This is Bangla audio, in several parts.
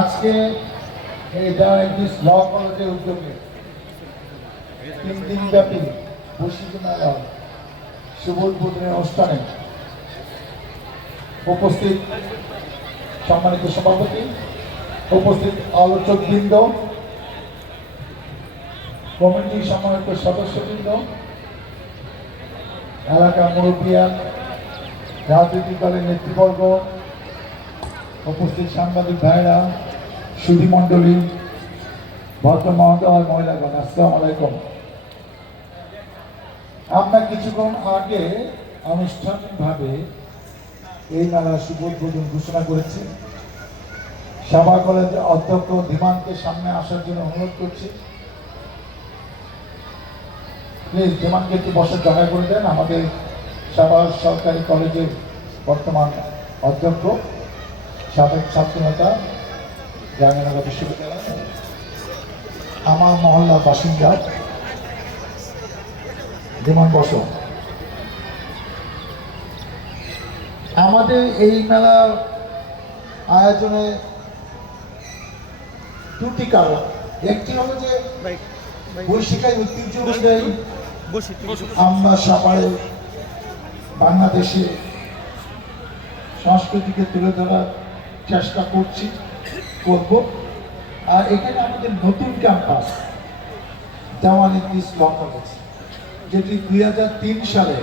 আজকে এই ডায়াবেটিস ল কলেজের উদ্যোগে 3 দিন ব্যাপী বৈশিষ্ট্য মেলা শুভ উদ্বোধনের অনুষ্ঠানে উপস্থিত সম্মানিত সভাপতি, উপস্থিত আলোচকবৃন্দ, কমিটির সম্মানিত সদস্যবৃন্দ, এলাকার মুরব্বিয়ান, রাজনৈতিক দলের নেতৃবর্গ, উপস্থিত সাংবাদিক ভাইরা, সুধী মণ্ডলী, ভদ্র মহোদয়, মহিলাগণ, আসসালামু আলাইকুম। আমরা কিছুক্ষণ আগে আনুষ্ঠানিকভাবে এই মেলার শুভ উদ্বোধন ঘোষণা করেছি। সাভার কলেজের অধ্যক্ষ ধীমানকে সামনে আসার জন্য অনুরোধ করছি। প্লিজ ধীমানকে একটু বসার জায়গা করে দেন। আমাদের সাভার সরকারি কলেজের বর্তমান অধ্যক্ষ, সাবেক ছাত্রনেতা, জাহাঙ্গীরনগর বিশ্ববিদ্যালয়, আমার মহল্লার বাসিন্দা, ধীমান বস। আমাদের এই মেলার আয়োজনে দুটি কারণ। একটি হলো যে বৈশিকায় ঐতিহ্য অনুযায়ী আমরা সবাই বাংলাদেশে সংস্কৃতিকে তুলে ধরার চেষ্টা করব। আর এখানে আমাদের নতুন ক্যাম্পাস দেওয়ানিস ল কলেজ, যেটি 2003 সালে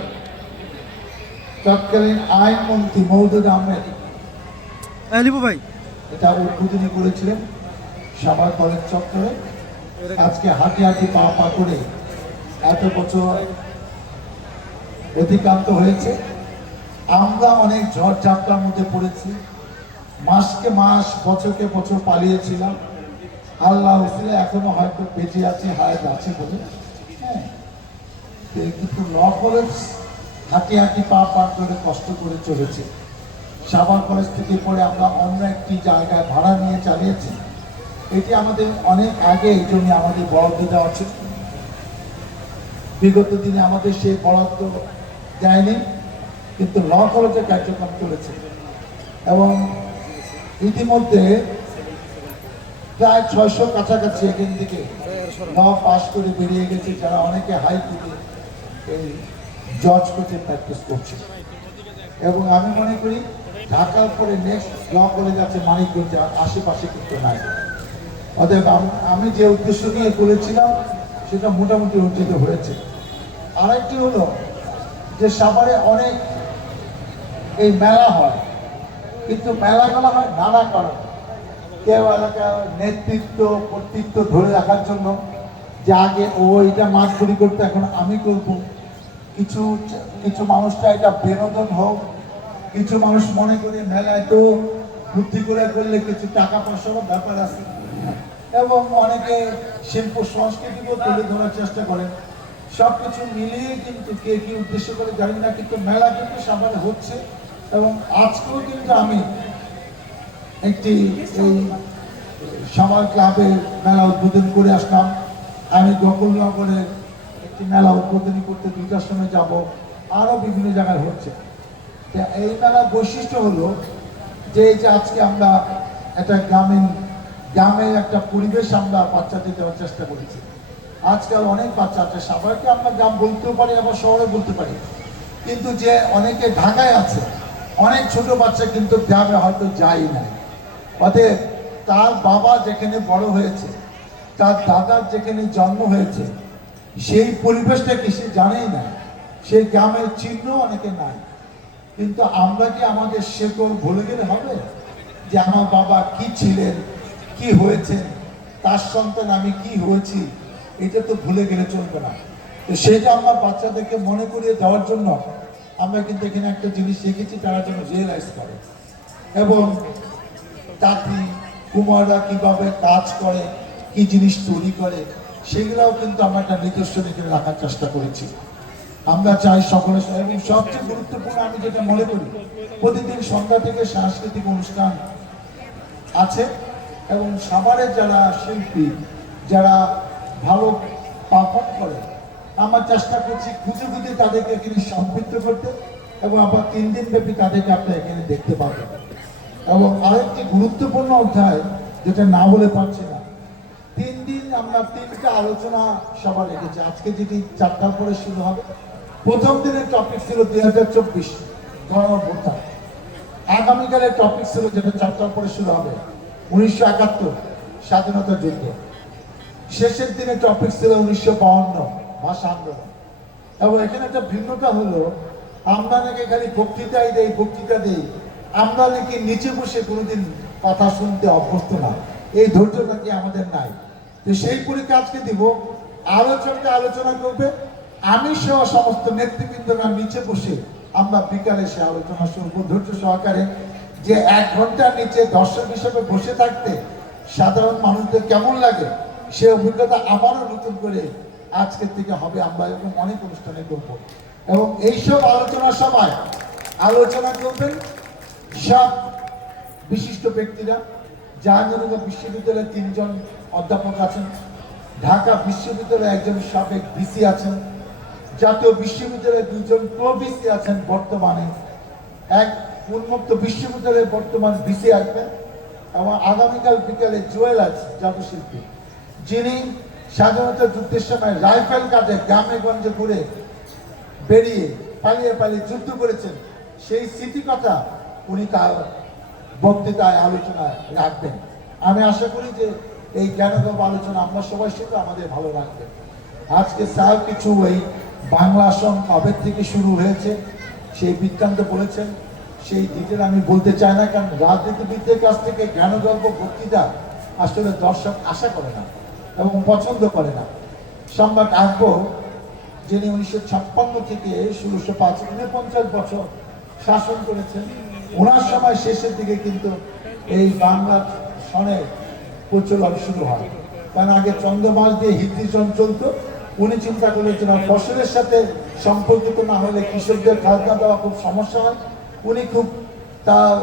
তৎকালীন আইনমন্ত্রী মওদুদ আহমেদ এটা উদ্বোধনী করেছিলেন সাভার কলেজ চত্বরে। আজকে হাঁটি হাঁটি পা পা করে এত বছর অতিক্রান্ত হয়েছে। আমরা অনেক ঝড় ঝাপটার মধ্যে পড়েছি, মাসকে মাস, বছরকে বছর পালিয়েছিলাম। আল্লাহ উসিলে এখনো হয়তো বেঁচে আছে, হায়াত আছে বলে। হ্যাঁ, কিন্তু ল কলেজ হাঁটি হাঁটি পা পা করে কষ্ট করে চলেছে। সাভার কলেজ থেকে পরে আমরা অন্য একটি জায়গায় ভাড়া নিয়ে চালিয়েছি। এটি আমাদের অনেক আগে এই জন্য আমাদের বরাদ্দ দেওয়া ছিল। বিগত দিনে আমাদের সেই বরাদ্দ দেয়নি, কিন্তু ল কলেজের কার্যক্রম চলেছে এবং ইতিমধ্যে প্রায় 600 কাছাকাছি এখান থেকে ল পাস করে বেরিয়ে গেছে, যারা অনেকে হাইকোর্টে এই জজ কোর্টে প্র্যাকটিস করছে। এবং আমি মনে করি ঢাকার পরে নেক্সট ল কলেজ আছে মানিকগঞ্জে, আশেপাশে কিন্তু নাই। অতএব আমি যে উদ্দেশ্য নিয়ে করেছিলাম সেটা মোটামুটি অর্জিত হয়েছে। আরেকটি হলো যে সাভারে অনেক এই মেলা হয়, কিন্তু মেলাগুলো হয় নানা কারণে। কেউ এলাকার নেতৃত্ব কর্তৃত্ব ধরে রাখার জন্য, যে আগে ও এটা মাতবরি করতে, এখন আমি করব। কিছু কিছু মানুষটা এটা বিনোদন হোক, কিছু মানুষ মনে করে মেলায় তো বুদ্ধি করে করলে কিছু টাকা পয়সারও ব্যাপার আছে, এবং অনেকে শিল্প সংস্কৃতিকেও তুলে ধরার চেষ্টা করেন। সব কিছু মিলিয়ে কিন্তু কে কি উদ্দেশ্য করে জানি না, কিন্তু মেলা কিন্তু সাভারে হচ্ছে। এবং আজকেও কিন্তু আমি একটি এই সাভার ক্লাবে মেলা উদ্বোধন করে আসলাম। আমি গোকুলনগরে একটি মেলা উদ্বোধনী করতে 2টার সময় যাব, আরও বিভিন্ন জায়গায় হচ্ছে। এই মেলার বৈশিষ্ট্য হলো যে এই যে আজকে আমরা একটা গ্রামের একটা পরিবেশ আমরা বাচ্চাদের দেওয়ার চেষ্টা করেছি। আজকাল অনেক বাচ্চা আছে, সবাইকে আমরা গ্রাম বলতেও পারি, আবার শহরে বলতে পারি, কিন্তু যে অনেকে ঢাকায় আছে, অনেক ছোট বাচ্চা কিন্তু গ্রামে হয়তো যাই নাই। অতএব তার বাবা যেখানে বড় হয়েছে, তার দাদার যেখানে জন্ম হয়েছে, সেই পরিবেশটা কি সে জানেই না, সেই গ্রামের চিহ্ন অনেকে নাই। কিন্তু আমরা কি আমাদের শেকড় ভুলে গেলে হবে? যে আমার বাবা কি ছিলেন, কি হয়েছেন, তার সন্তান আমি কি হয়েছি, এটা তো ভুলে গেলে চলবে না। তো সেটা আমার বাচ্চাদেরকে মনে করিয়ে দেওয়ার জন্য আমরা কিন্তু এখানে একটা জিনিস রেখেছি, তারা যেন রিয়েলাইজ করে। এবং তাঁতি কুমাররা কিভাবে কাজ করে, কি জিনিস তৈরি করে, সেগুলোও কিন্তু আমরা একটা নিদর্শন এখানে রাখার চেষ্টা করেছি। আমরা চাই সকলে, এবং সবচেয়ে গুরুত্বপূর্ণ আমি যেটা মনে করি, প্রতিদিন সন্ধ্যা থেকে সাংস্কৃতিক অনুষ্ঠান আছে, এবং সাভারের যারা শিল্পী, যারা ভালো পারফর্ম করে, আমরা চেষ্টা করছি খুঁজে খুঁজে তাদেরকে এখানে সম্পৃক্ত করতে, এবং আবার 3 দিন ব্যাপী তাদেরকে আপনি এখানে দেখতে পাবেন। এবং আরেকটি গুরুত্বপূর্ণ অধ্যায় যেটা না বলে পারছি না, 3 দিন আমরা 3টা আলোচনা সভা রেখেছি। আজকে যেটি 4টার পরে শুরু হবে, প্রথম দিনের টপিক ছিল 2024 গণঅভ্যুত্থান। আগামীকালের টপিক ছিল যেটা 4টার পরে শুরু হবে 1971 স্বাধীনতা যুদ্ধ। শেষের দিনে টপিক ছিল 1952 ভাষা আন্দোলন। এবং এখানে একটা ভিন্নতা হলো, আমরা নাকি খালি বক্তৃতা দেই, আমরা নাকি নিচে বসে কোনোদিন কথা শুনতে অভ্যস্ত না, এই ধৈর্য নাকি আমাদের নাই। তো সেই পরীক্ষা আজকে দিব, আলোচকরা আলোচনা করবে, আমি সহ সমস্ত নেতৃবৃন্দরা নিচে বসে আমরা বিকালে সে আলোচনা শুনবো ধৈর্য সহকারে। যে 1 ঘন্টার নিচে দর্শক হিসেবে বসে থাকতে সাধারণ মানুষদের কেমন লাগে, সে অভিজ্ঞতা আমারও নতুন করে আজকের থেকে হবে। আমরা এরকম অনেক অনুষ্ঠানে করবো এবং এইসব আলোচনা সভায় আলোচনা করবেন সব বিশিষ্ট ব্যক্তিরা। জাহাঙ্গীরনগর বিশ্ববিদ্যালয়ের 3 জন অধ্যাপক আছেন, ঢাকা বিশ্ববিদ্যালয়ে একজন সাবেক ভিসি আছেন, জাতীয় বিশ্ববিদ্যালয়ে 2 জন প্রো-ভিসি আছেন, বর্তমানে এক উন্মুক্ত বিশ্ববিদ্যালয়ের বর্তমান ভিসি আসবেন। এবং আগামীকাল বিকালে জুয়েল আছে জাদুশিল্পী, যিনি স্বাধীনতা যুদ্ধের সময় রাইফেল কাঁধে গ্রামে গঞ্জে ঘুরে বেরিয়ে পালিয়ে যুদ্ধ করেছেন, সেই স্মৃতিকথা উনি তার বক্তৃতায় আলোচনায় রাখবেন। আমি আশা করি যে এই জ্ঞানগর্ভ আলোচনা আমরা সবাই শুনলে আমাদের ভালো লাগবে। আজকে স্যার কিছু এই বাংলা আসন কবে থেকে শুরু হয়েছে সেই বৃত্তান্ত বলেছেন, সেই ডিটেল আমি বলতে চাই না, কারণ রাজনীতিবিদদের কাছ থেকে জ্ঞানগর্ভ বক্তৃতা আসলে দর্শক আশা করে না এবং পছন্দ করে না। সম্রাট আকবর, যিনি 1956 থেকে 1649 বছর শাসন করেছেন, ওনার সময় শেষের দিকে কিন্তু এই বাংলা সনের প্রচলন শুরু হয়। কারণ আগে চন্দ্রমাস দিয়ে হিন্দিসন চলতো। উনি চিন্তা করেছেন ফসলের সাথে সম্পর্কিত না হলে কৃষকদের খাজনা দেওয়া খুব সমস্যা হয়। উনি খুব তার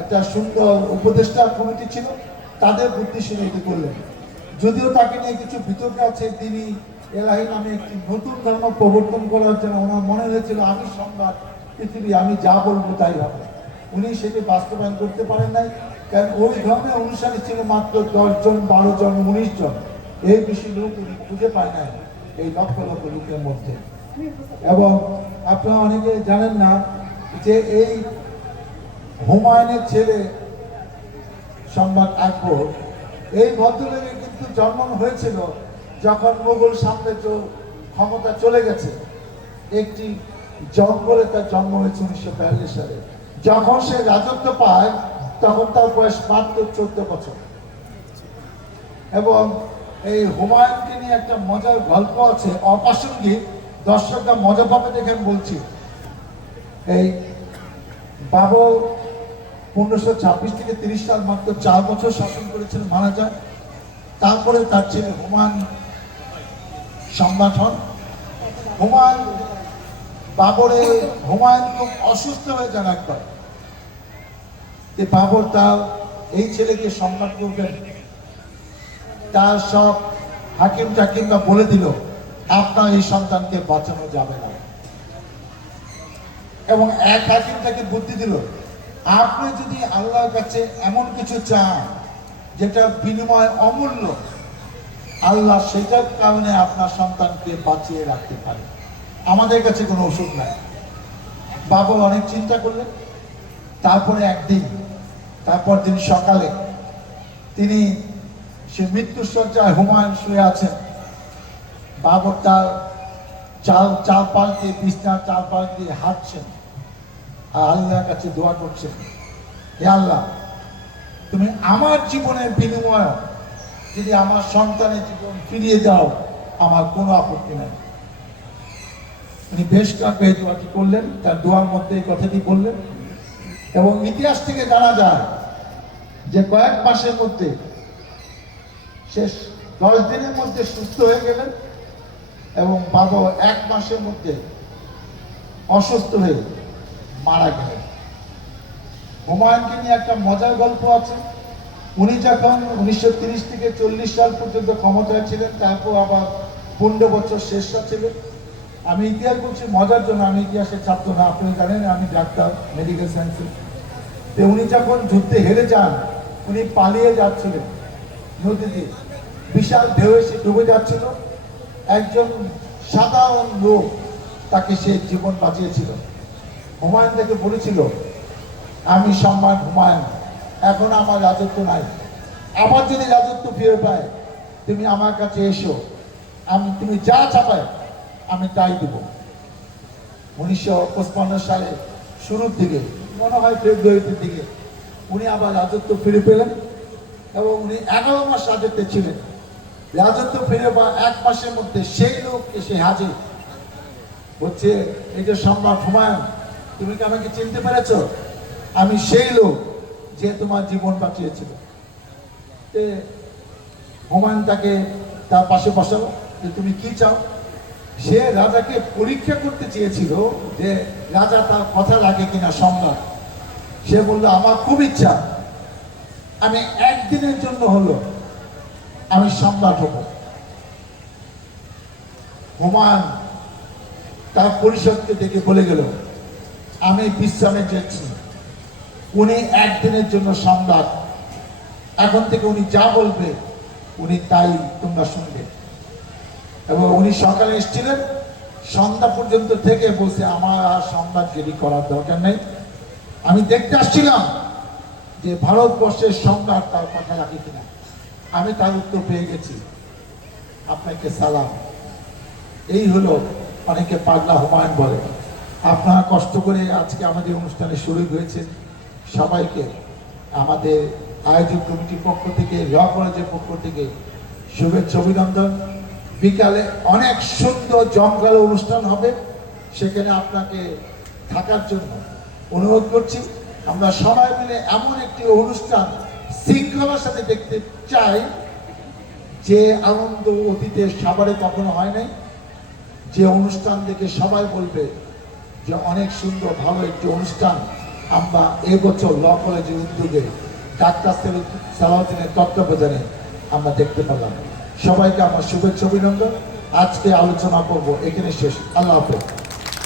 একটা সুন্দর উপদেষ্টা কমিটি ছিল, তাদের বুদ্ধি শুনে এটি করলেন। যদিও তাকে নিয়ে কিছু বিতর্ক আছে, তিনি এলাহি নামে একটি নতুন ধর্ম প্রবর্তন করার জন্য ওনার মনে হয়েছিল আমি সম্রাট পৃথিবী, আমি যা বলবো তাই হবে। উনি সেটি বাস্তবায়ন করতে পারেন নাই, কারণ ওই ধর্মের অনুসারী ছিল মাত্র 10 জন, 12 জন, 19 জন। এই বেশি লোক উনি খুঁজে পায় নাই এই লক্ষ লক্ষ লোকের মধ্যে। এবং আপনারা অনেকে জানেন না যে এই হুমায়ুনের ছেলে সম্রাট আকবর, এই ভদ্রলোকের কিন্তু জন্ম হয়েছিল যখন মুঘল সাম্রাজ্য ক্ষমতা চলে গেছে। একটি জঙ্গলে তার জন্ম হয়েছে 1942 সালে। যখন সে রাজত্ব পায় তখন তার বয়স মাত্র 14 বছর। এবং এই হুমায়ুনকে নিয়ে একটা মজার গল্প আছে, অপ্রাসঙ্গিক, দর্শকরা মজা পাবে দেখে আমি বলছি। এই বাবর 1526 থেকে 30 সাল মাত্র 4 বছর শাসন করেছেন, মারা যান। তারপরে তার ছেলে হুমায়ুন সম্রাট হন। হুমায়ুন খুব অসুস্থ হয়ে যান একবার। বাবর তার এই ছেলেকে সম্রাট করবেন, তার সব হাকিম টাকিমরা বলে দিল আপনার এই সন্তানকে বাঁচানো যাবে না। এবং এক হাকিম তাকে বুদ্ধি দিল, আপনি যদি আল্লাহর কাছে এমন কিছু চান যেটা বিনিময় অমূল্য, আল্লাহ সেটার কারণে আপনার সন্তানকে বাঁচিয়ে রাখতে পারে, আমাদের কাছে কোনো ওষুধ নাই। বাবা অনেক চিন্তা করলেন। তারপরে তারপর দিন সকালে তিনি সে মৃত্যুর শয্যায় হুমায়ুন শুয়ে আছেন। বাবর তার চারপাশ দিয়ে বিছনার চারপাশ দিয়ে হাঁটছেন আর আল্লাহর কাছে দোয়া করছেন, হে আল্লাহ, তুমি আমার জীবনের বিনিময়ে যদি আমার সন্তানের জীবন ফিরিয়ে দাও, আমার কোনো আপত্তি নেই। উনি বেশ কয়েকবার এই দোয়াটি করলেন, তার দোয়ার মধ্যে এই কথাটি বললেন। এবং ইতিহাস থেকে জানা যায় যে কয়েক মাসের মধ্যে, শেষ 10 দিনের মধ্যে সুস্থ হয়ে গেলেন এবং বাবা 1 মাসের মধ্যে অসুস্থ হয়ে মারা গেলেন। হুমায়ুনকে নিয়ে একটা মজার গল্প আছে। উনি যখন 1930 থেকে 40 সাল পর্যন্ত ক্ষমতায় ছিলেন, তারপর আবার 15 বছর শেষটা ছিলেন। আমি ইতিহাস বলছি মজার জন্য, আমি ইতিহাসের ছাত্র না, আপনি জানেন আমি ডাক্তার, মেডিকেল সায়েন্সে। তো উনি যখন যুদ্ধে হেরে যান, উনি পালিয়ে যাচ্ছিলেন নদীতে, বিশাল ঢেউ এসে ডুবে যাচ্ছিল। একজন সাধারণ লোক তাকে সে জীবন বাঁচিয়েছিল। হুমায়ুন তাকে বলেছিল, আমি সম্রাট হুমায়ুন, এখন আমার রাজত্ব নাই, আবার যদি রাজত্ব ফিরে পায় তুমি আমার কাছে এসো, তুমি যা চাপায় আমি তাই দিব। 1955 সালে শুরুর দিকে, মনে হয় ফেব্রুয়ারির দিকে, উনি আবার রাজত্ব ফিরে পেলেন এবং উনি 11 মাস রাজত্বে ছিলেন। রাজত্ব ফিরে পাওয়া 1 মাসের মধ্যে সেই লোক এসে হাজির, বলছে, এই যে সম্রাট হুমায়ুন, তুমি কি আমাকে চিনতে পেরেছ? আমি সেই লোক যে তোমার জীবন বাঁচিয়েছিল। হুমায়ুন তাকে তার পাশে বসালো, যে তুমি কি চাও। সে রাজাকে পরীক্ষা করতে চেয়েছিল যে রাজা তার কথা রাখে কিনা সম্রাট। সে বললো, আমার খুব ইচ্ছা, আমি একদিনের জন্য হলো আমি সম্রাট হব। হুমায়ুন তার পরিষদকে দেখে বলে গেল, আমি বিশ্রামে যাচ্ছি, উনি একদিনের জন্য সম্রাট, এখন থেকে উনি যা বলবে উনি তাই তোমরা শুনবে। এবং উনি সকালে এসেছিলেন, সন্ধ্যা পর্যন্ত থেকে বলছে, আমার আর সম্রাটগিরি করার দরকার নেই, আমি দেখতে আসছিলাম যে ভারতবর্ষের সম্রাট তার কথা রাখে কিনা। আমি তার উত্তর পেয়ে গেছি, আপনাকে সালাম। এই হলো অনেকে পাগলা হুমায়ুন বলে। আপনারা কষ্ট করে আজকে আমাদের অনুষ্ঠানে শরীক হয়েছেন, সবাইকে আমাদের আয়োজক কমিটির পক্ষ থেকে, ল কলেজের পক্ষ থেকে শুভেচ্ছা অভিনন্দন। বিকালে অনেক সুন্দর জমকালো অনুষ্ঠান হবে, সেখানে আপনাকে থাকার জন্য অনুরোধ করছি। আমরা সবাই মিলে এমন একটি অনুষ্ঠান শৃঙ্খলার সাথে দেখতে চাই, যে আনন্দ অতীতে সাভারে কখনো হয় নাই, যে অনুষ্ঠান দেখে সবাই বলবে যে অনেক সুন্দর ভালো একটি অনুষ্ঠান আমরা এবছর ল কলেজের উদ্যোগে ডাক্তার সালাউদ্দিনের তত্ত্বাবধানে আমরা দেখতে পেলাম। সবাইকে আমার শুভেচ্ছা অভিনন্দন। আজকে আলোচনা করব এখানে শেষ। আল্লাহ হাফেজ।